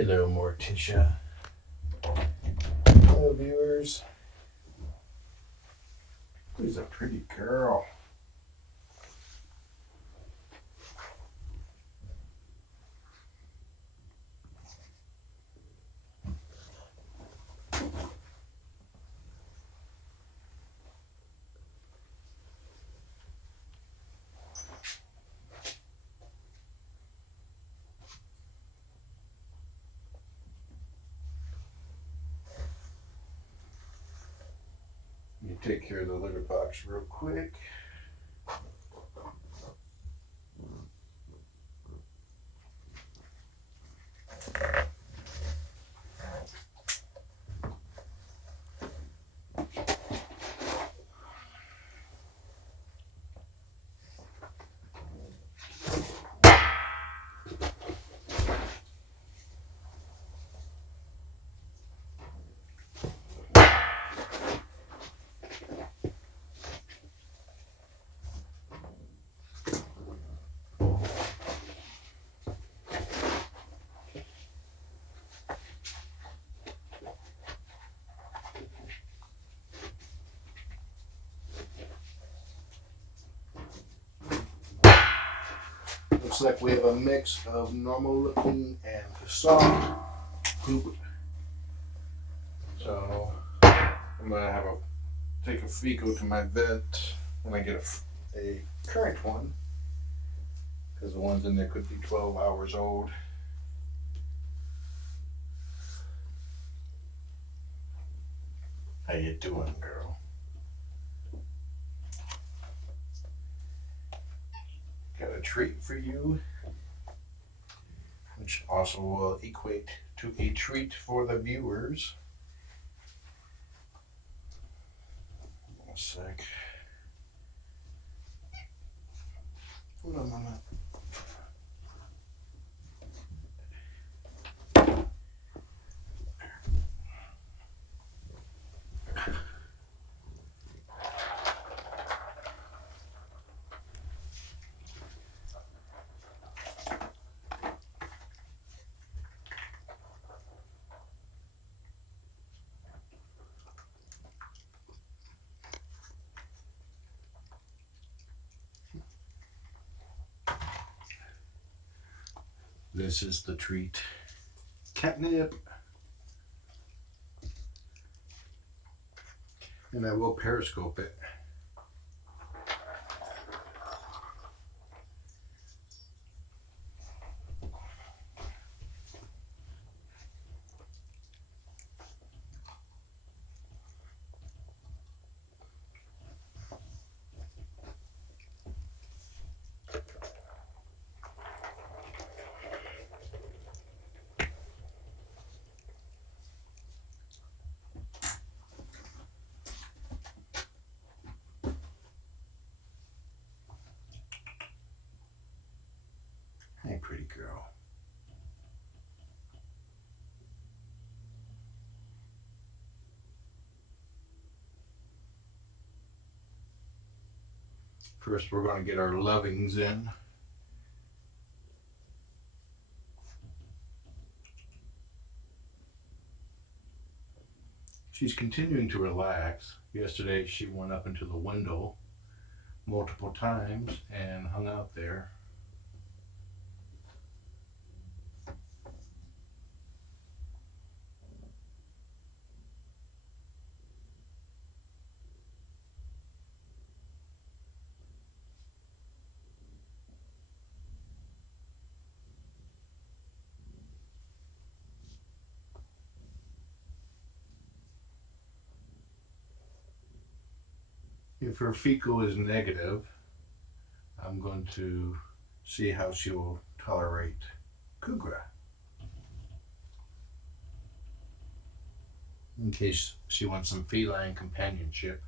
Hello, Morticia. Hello, viewers. Who's a pretty girl? Let me take care of the litter box real quick. Looks like we have a mix of normal looking and soft poop. So I'm gonna have take a fecal to my vet when I get a current one, because the ones in there could be 12 hours old. How you doing, girl? Got a treat for you, which also will equate to a treat for the viewers. One sec. Hold on a moment. This is the treat. Catnip. And I will periscope it. Hey, pretty girl. First, we're going to get our lovings in. She's continuing to relax. Yesterday, she went up into the window multiple times and hung out there. If her fecal is negative, I'm going to see how she will tolerate Kugra, in case she wants some feline companionship.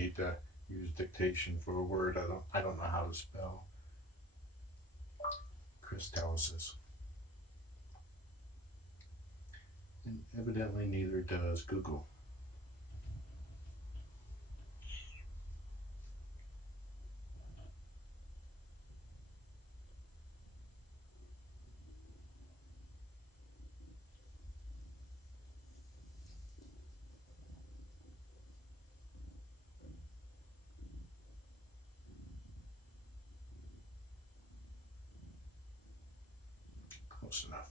need to use dictation for a word I don't know how to spell. Crystallisis. And evidently neither does Google. Close enough.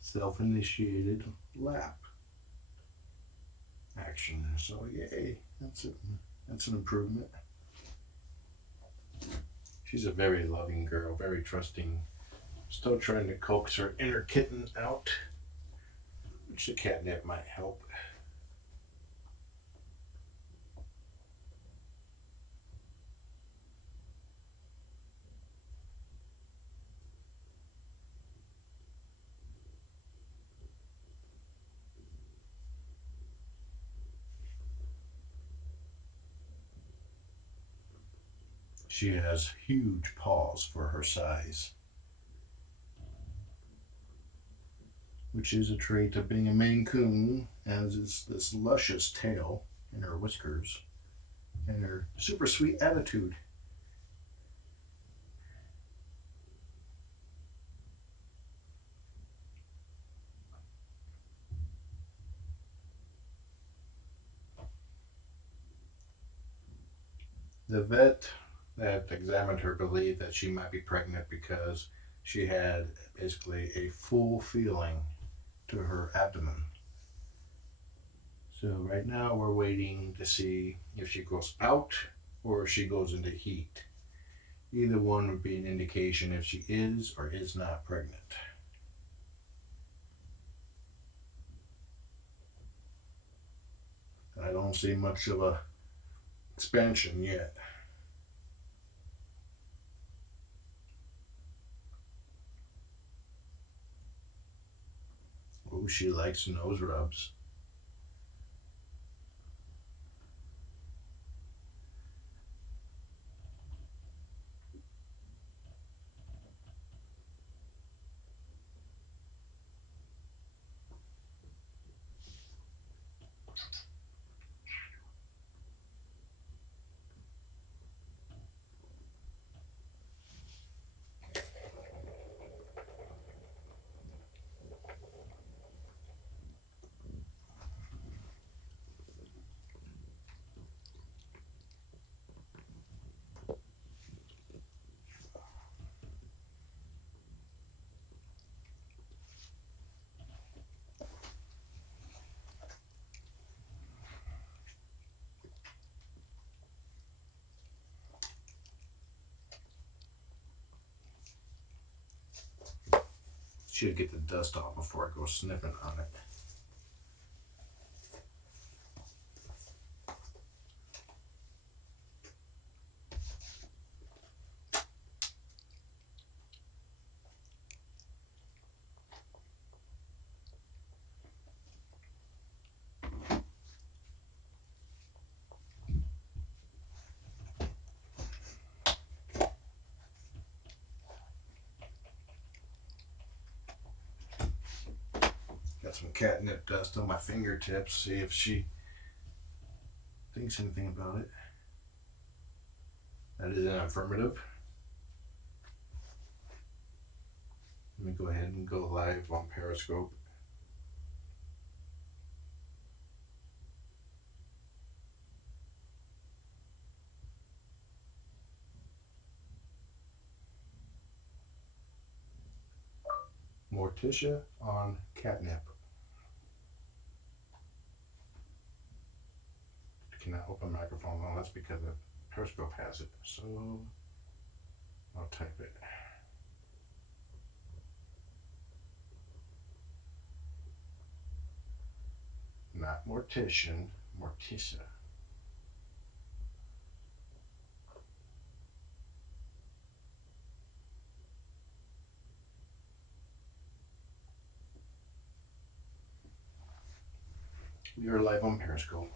Self-initiated lap action. So yay, that's it. That's an improvement. She's a very loving girl, very trusting. Still trying to coax her inner kitten out, which the catnip might help. She has huge paws for her size, which is a trait of being a Maine Coon, as is this luscious tail and her whiskers and her super sweet attitude. The vet that examined her believed that she might be pregnant because she had basically a full feeling to her abdomen. So right now we're waiting to see if she goes out or if she goes into heat. Either one would be an indication if she is or is not pregnant. I don't see much of a expansion yet. Oh, she likes nose rubs. Should get the dust off before I go sniffing on it. Got some catnip dust on my fingertips. See if she thinks anything about it. That is an affirmative. Let me go ahead and go live on Periscope. Morticia on Catnip. I cannot open microphone. Well, that's because the Periscope has it. So I'll type it. Not mortician, Morticia. We are live on Periscope.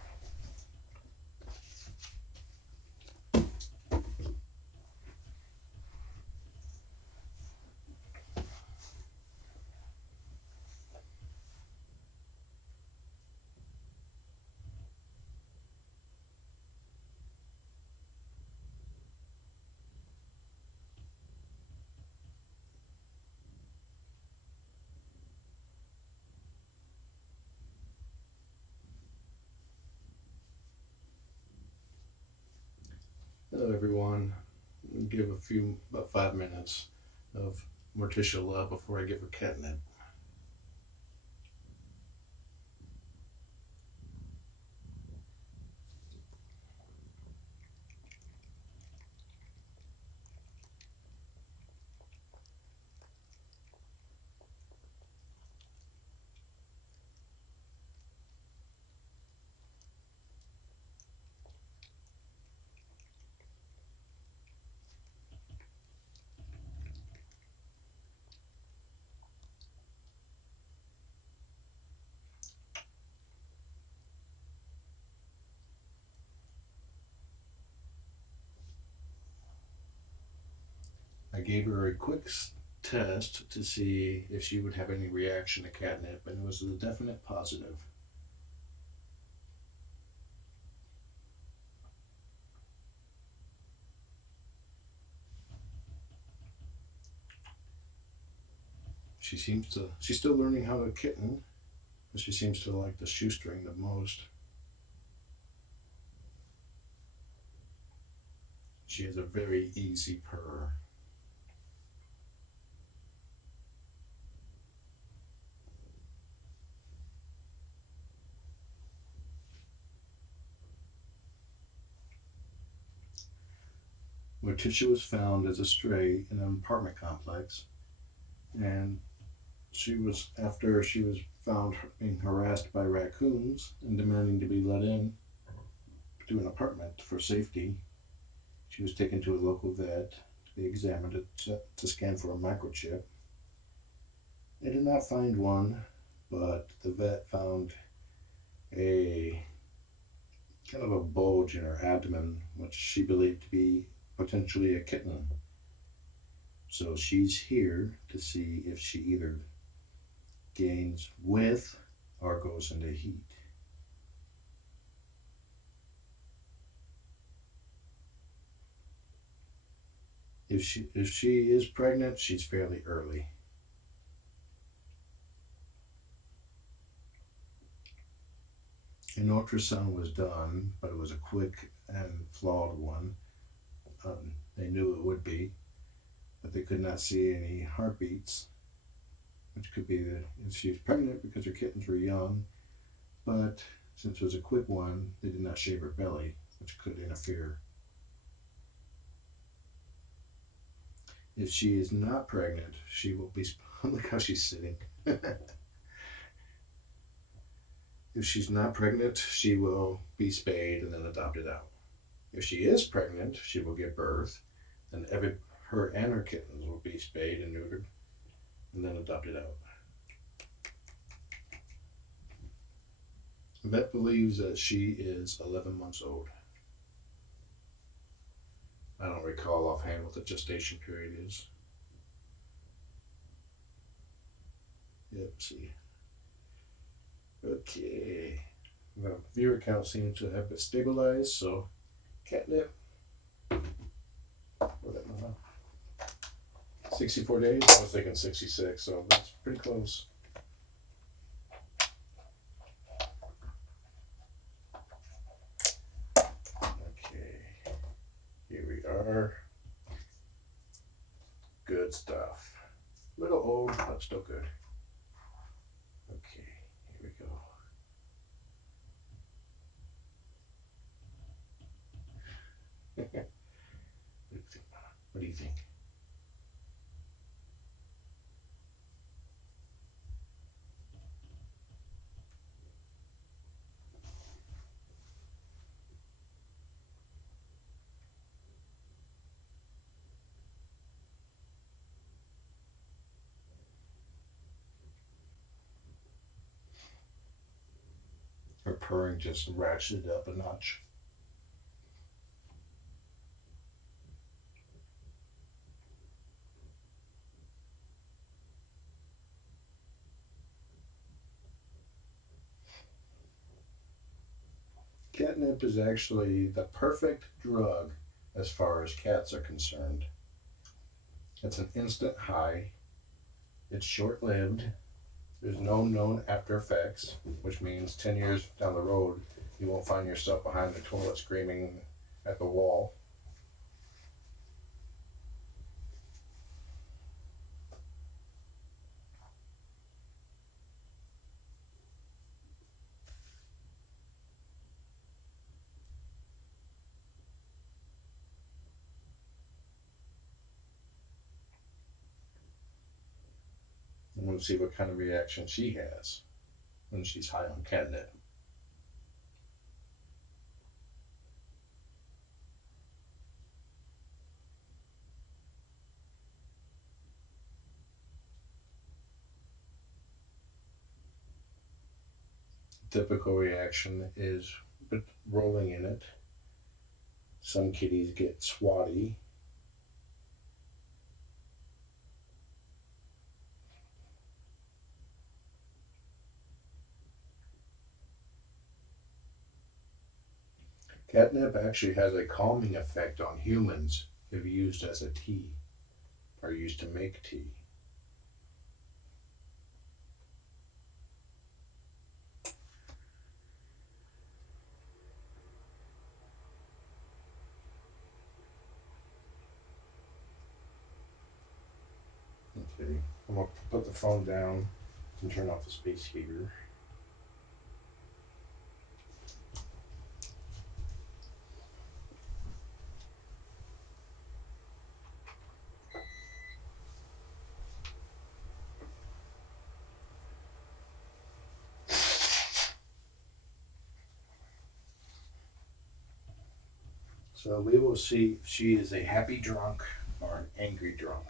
Hello everyone. I'll give about 5 minutes of Morticia love before I give her catnip. I gave her a quick test to see if she would have any reaction to catnip, and it was a definite positive. She's still learning how to kitten, but she seems to like the shoestring the most. She has a very easy purr. Morticia was found as a stray in an apartment complex, and after she was found being harassed by raccoons and demanding to be let in to an apartment for safety. She was taken to a local vet to be examined to scan for a microchip. They did not find one, but the vet found a kind of a bulge in her abdomen, which she believed to be potentially a kitten. So she's here to see if she either gains width or goes into heat. If she is pregnant, she's fairly early. An ultrasound was done, but it was a quick and flawed one. They knew it would be, but they could not see any heartbeats, which could be that she was pregnant because her kittens were young. But since it was a quick one, they did not shave her belly, which could interfere. If she is not pregnant, she will be. Look how she's sitting. If she's not pregnant, she will be spayed and then adopted out. If she is pregnant, she will give birth, and her and her kittens will be spayed and neutered and then adopted out. The vet believes that she is 11 months old. I don't recall offhand what the gestation period is. Yep, see. Okay. The viewer count seems to have been stabilized, so catnip. 64 days? I was thinking 66, so that's pretty close. Okay. Here we are. Good stuff. Little old, but still good. Okay, here we go. What do you think, Mama? What do you think? Her purring just ratcheted up a notch. Catnip is actually the perfect drug as far as cats are concerned. It's an instant high, it's short lived, there's no known after effects, which means 10 years down the road, you won't find yourself behind the toilet screaming at the wall. And we'll see what kind of reaction she has when she's high on catnip. Typical reaction is rolling in it. Some kitties get swatty. Catnip actually has a calming effect on humans if used as a tea or used to make tea. Okay, I'm gonna put the phone down and turn off the space heater. So we will see if she is a happy drunk or an angry drunk.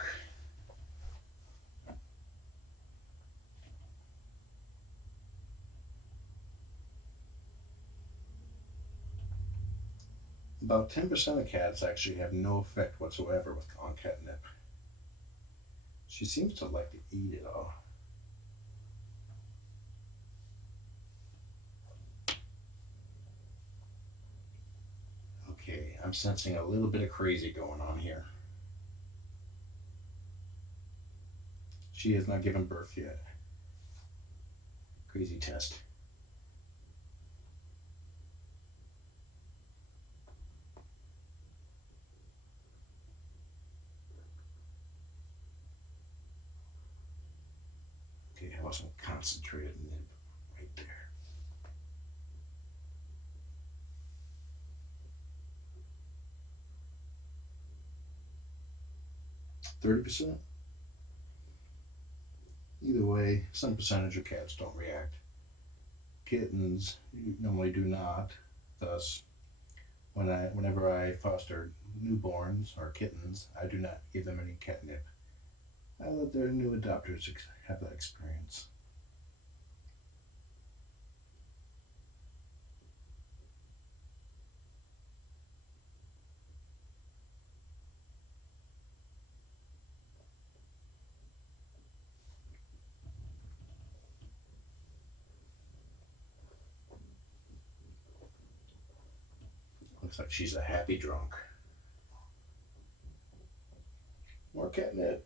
About 10% of cats actually have no effect whatsoever on catnip. She seems to like to eat it all. Okay, I'm sensing a little bit of crazy going on here. She has not given birth yet. Crazy test. Okay, I wasn't concentrated right there. 30%? Either way, some percentage of cats don't react. Kittens normally do not. Thus, whenever I foster newborns or kittens, I do not give them any catnip. I let their new adopters have that experience. Looks like she's a happy drunk. More catnip.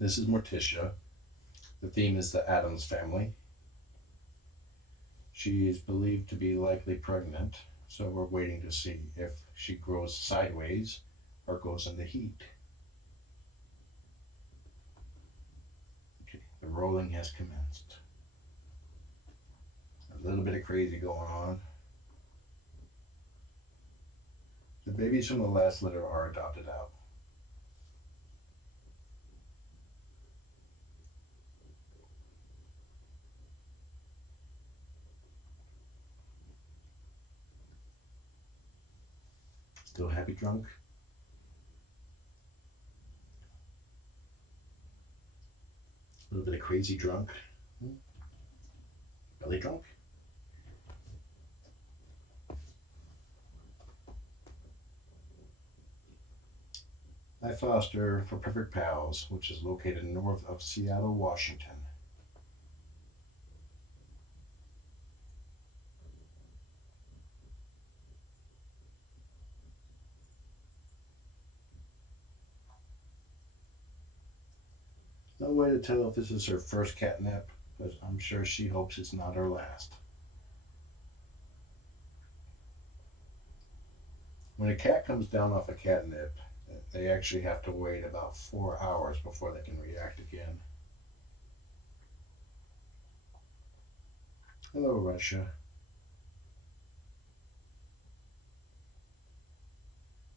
This is Morticia. The theme is the Addams family. She is believed to be likely pregnant, so we're waiting to see if she grows sideways or goes into heat. Okay, the rolling has commenced. A little bit of crazy going on. The babies from the last litter are adopted out. Still happy drunk? A little bit of crazy drunk? Belly drunk? I foster for Purrfect Pals, which is located north of Seattle, Washington. No way to tell if this is her first catnip, but I'm sure she hopes it's not her last. When a cat comes down off a catnip, they actually have to wait about 4 hours before they can react again. Hello, Russia.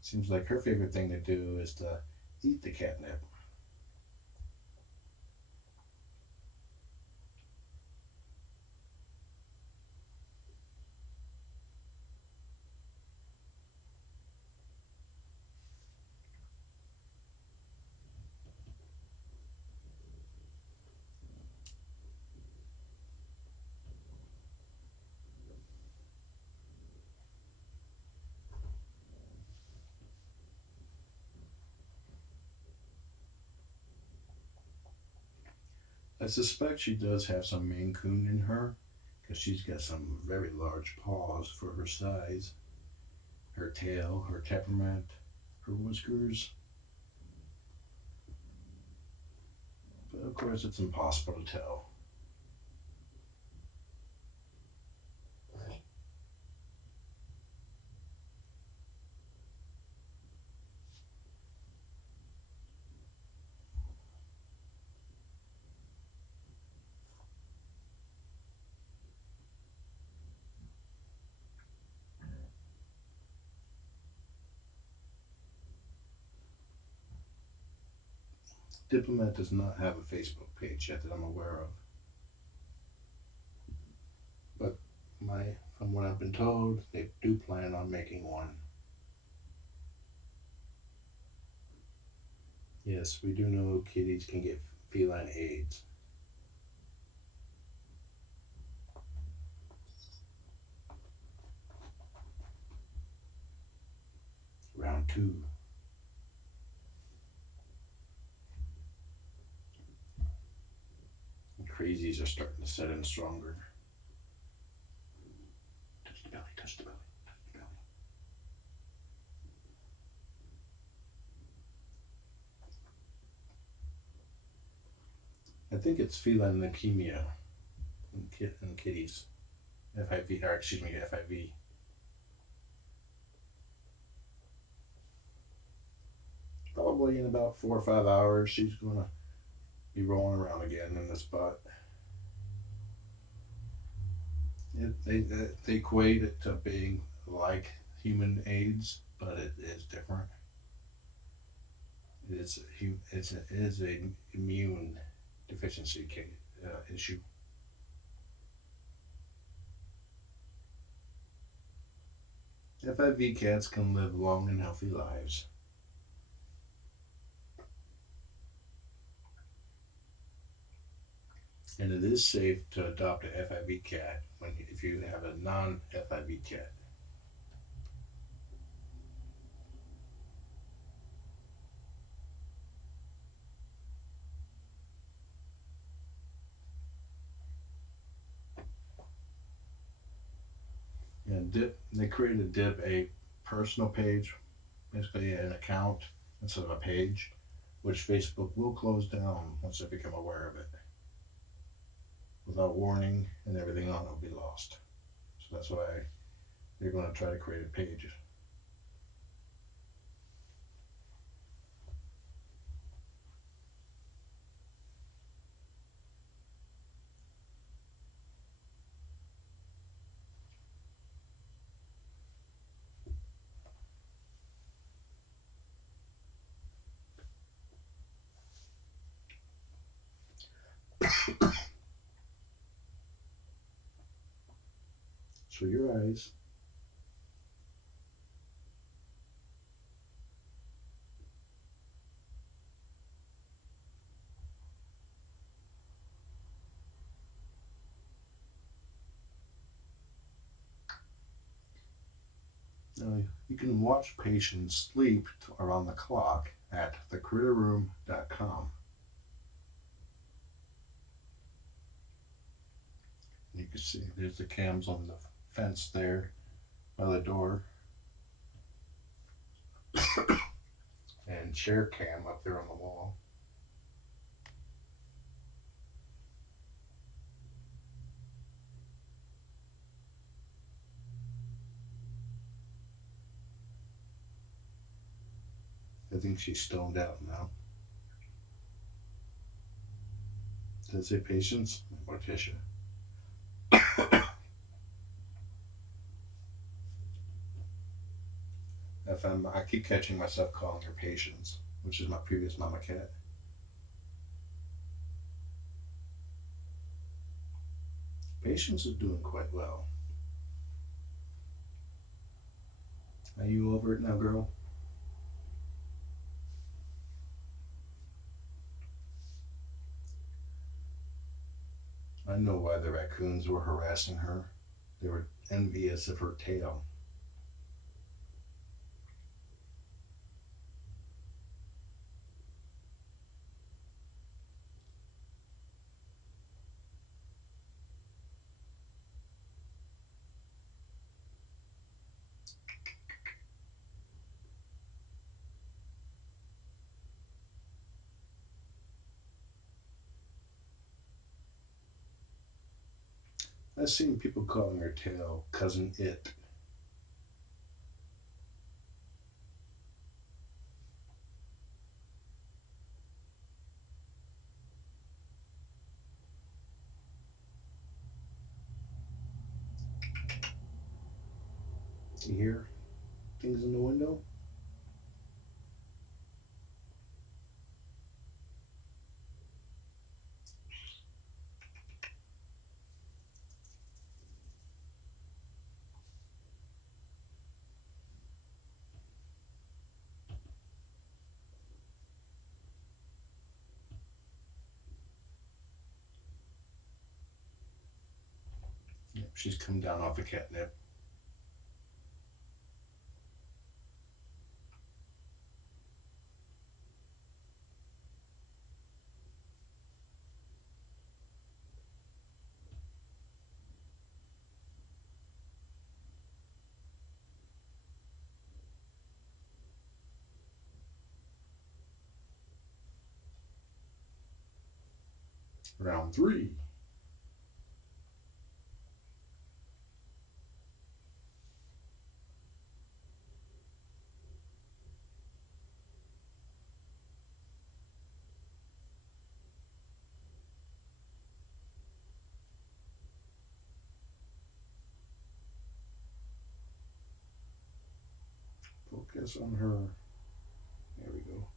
Seems like her favorite thing to do is to eat the catnip. I suspect she does have some Maine Coon in her because she's got some very large paws for her size. Her tail, her temperament, her whiskers. But of course, it's impossible to tell. Diplomat does not have a Facebook page yet that I'm aware of. But from what I've been told, they do plan on making one. Yes, we do know kitties can get feline AIDS. Round two. The crazies are starting to set in stronger. Touch the belly, touch the belly, touch the belly. I think it's feline leukemia in kitties. FIV, or excuse me, FIV. Probably in about 4 or 5 hours, she's gonna be rolling around again in the spot. They equate it to being like human AIDS, but it is different. It is a immune deficiency issue. FIV cats can live long and healthy lives. And it is safe to adopt a FIV cat if you have a non-FIV cat. And they created a personal page, basically an account instead of a page, which Facebook will close down once they become aware of it. Without warning, and everything on it will be lost. So that's why they're going to try to create a page. for your eyes. Now, you can watch patients sleep around the clock at thecritterroom.com. You can see there's the cams on the fence there by the door, and chair cam up there on the wall. I think she's stoned out now. Does it say patience? Morticia. I keep catching myself calling her Patience, which is my previous mama cat. Patience is doing quite well. Are you over it now, girl? I know why the raccoons were harassing her. They were envious of her tail. I've seen people calling her tail Cousin It. You hear things in the window? Yep, she's come down off the catnip. Round three. Focus on her. There we go.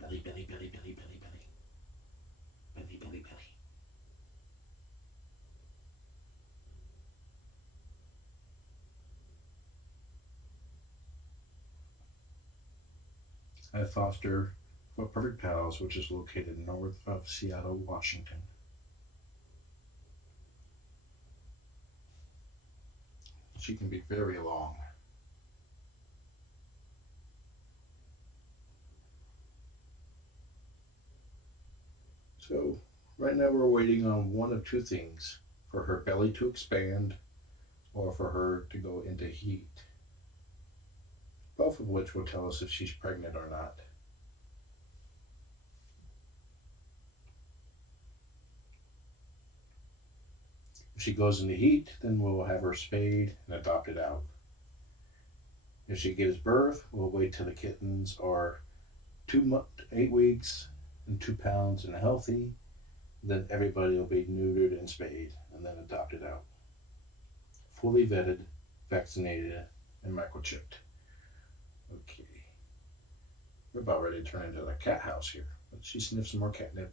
Belly, belly, belly, belly, belly, belly. Belly, belly, belly. I foster Purrfect Pals, which is located north of Seattle, Washington. She can be very long. So, right now we're waiting on one of two things: for her belly to expand or for her to go into heat. Both of which will tell us if she's pregnant or not. If she goes into heat, then we'll have her spayed and adopted out. If she gives birth, we'll wait till the kittens are 8 weeks and 2 pounds and healthy. Then everybody will be neutered and spayed and then adopted out. Fully vetted, vaccinated, and microchipped. Okay. We're about ready to turn into a cat house here. But she sniffs some more catnip.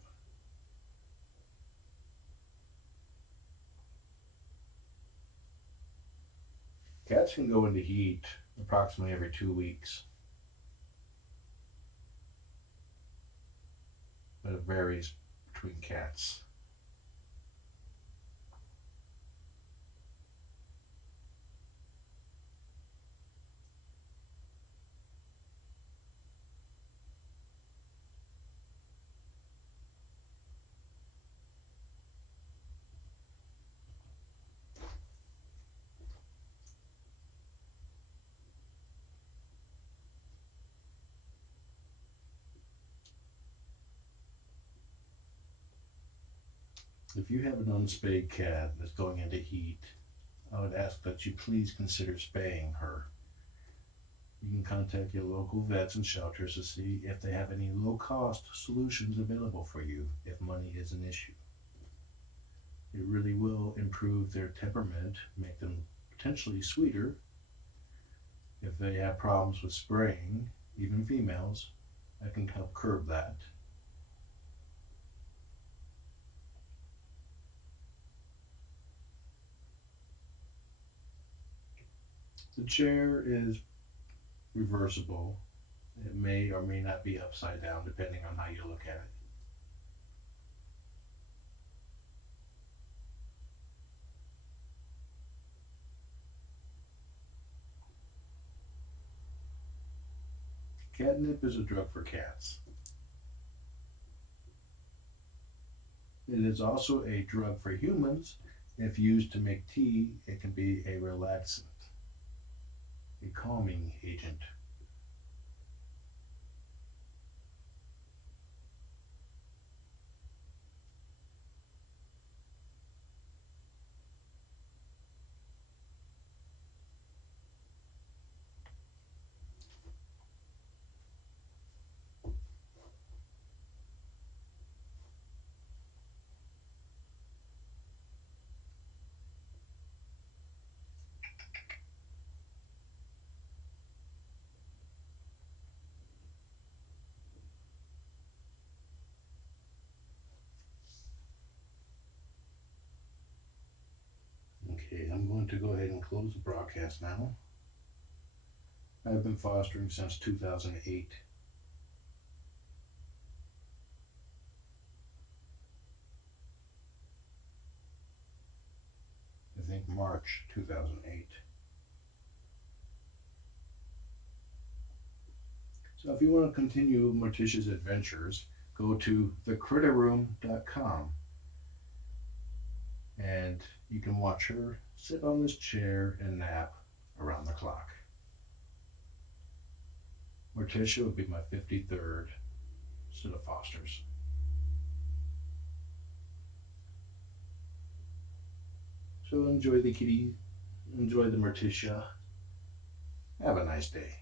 Cats can go into heat approximately every 2 weeks, but it varies between cats. If you have an unspayed cat that's going into heat, I would ask that you please consider spaying her. You can contact your local vets and shelters to see if they have any low cost solutions available for you if money is an issue. It really will improve their temperament, make them potentially sweeter. If they have problems with spraying, even females, I can help curb that. The chair is reversible. It may or may not be upside down depending on how you look at it. Catnip is a drug for cats. It is also a drug for humans. If used to make tea, it can be a relaxant, a calming agent. Okay, I'm going to go ahead and close the broadcast now. I've been fostering since 2008. I think March 2008. So if you want to continue Morticia's adventures, go to thecritterroom.com and you can watch her sit on this chair and nap around the clock. Morticia would be my 53rd set of fosters. So enjoy the kitty, enjoy the Morticia. Have a nice day.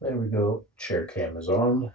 There we go. Chair cam is on.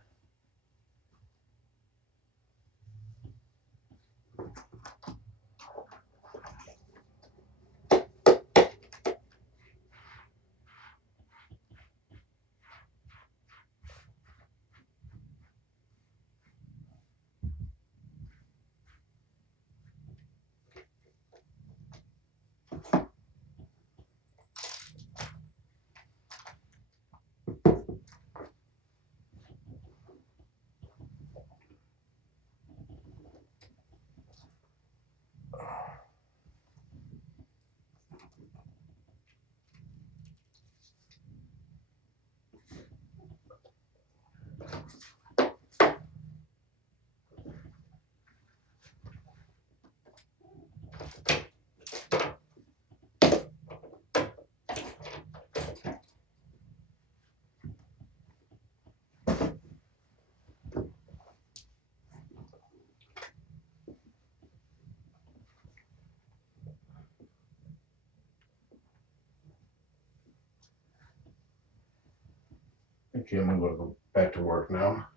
Okay, I'm gonna go back to work now.